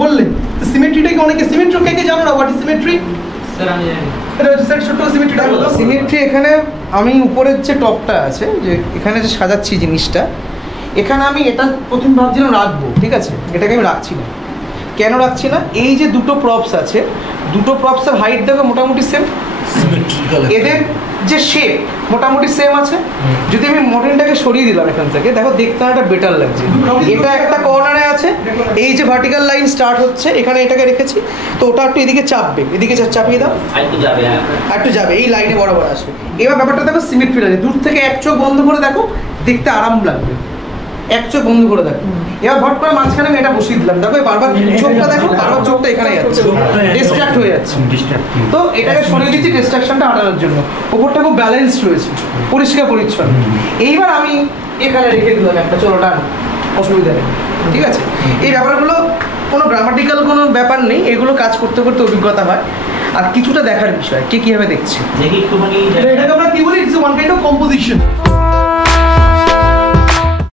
বললেন সিমেট্রিটাকে অনেকে সিমেট্রি কে জানো না, হোয়াট ইজ সিমেট্রি? স্যার আমি জানি এটা হচ্ছে স্যার ছোট সিমেট্রিটা বলো। সিমেট্রি এখানে আমি উপরের যে টপটা আছে, যে এখানে যে সাজাচ্ছি জিনিসটা, এখানে আমি এটা প্রথম ভাবছিলাম রাখবো, ঠিক আছে, এটাকে আমি রাখছি না। কেন রাখছি না? এই যে দুটো প্রপস আছে, দুটো প্রপসের হাইট দেখো মোটামুটি সেম, এদের যে শেপ মোটামুটি সেম আছে। যদি আমি মডেলটাকে সরিয়ে দিলাম এখান থেকে, দেখো দেখতে একটা বেটার লাগছে। এটা একটা কর্নারে আছে, এই যে ভার্টিক্যাল লাইন স্টার্ট হচ্ছে এখানে এটাকে রেখেছি, তো ওটা একটু এদিকে চাপবে, এদিকে চাপিয়ে দাও, একটু যাবে, এই লাইনে বরাবর আসবে। এবার ব্যাপারটা দেখো সিমেট্রি লাগে, দূর থেকে এক চোখ বন্ধ করে দেখো, দেখতে আরাম লাগবে, এক চোখ বন্ধ করে দেখো। এবার ভট করে মাঝখানে আমি এটা বসিয়ে দিলাম, দেখো বারবার চোখটা দেখো, বারবার চোখটা এখানে যাচ্ছে, ডিস্ট্রাক্ট হয়ে যাচ্ছে। তো এটাকে সরিয়ে দিচ্ছি ডিস্ট্রাকশনটা হাঁটানোর জন্য। ওপরটা খুব ব্যালেন্সড রয়েছে, পরিষ্কার পরিচ্ছন্ন। এইবার আমি এখানে রেখে দিলাম একটা, চলো ডান, অসুবিধা নেই, ঠিক আছে। এই ব্যাপারগুলো কোনো গ্রামাটিক্যাল কোনো ব্যাপার নেই, এগুলো কাজ করতে করতে অভিজ্ঞতা হয়। আর কিছুটা দেখার বিষয়, কে কীভাবে দেখছে, এটাকে আমরা কি বলি, it's one kind of composition.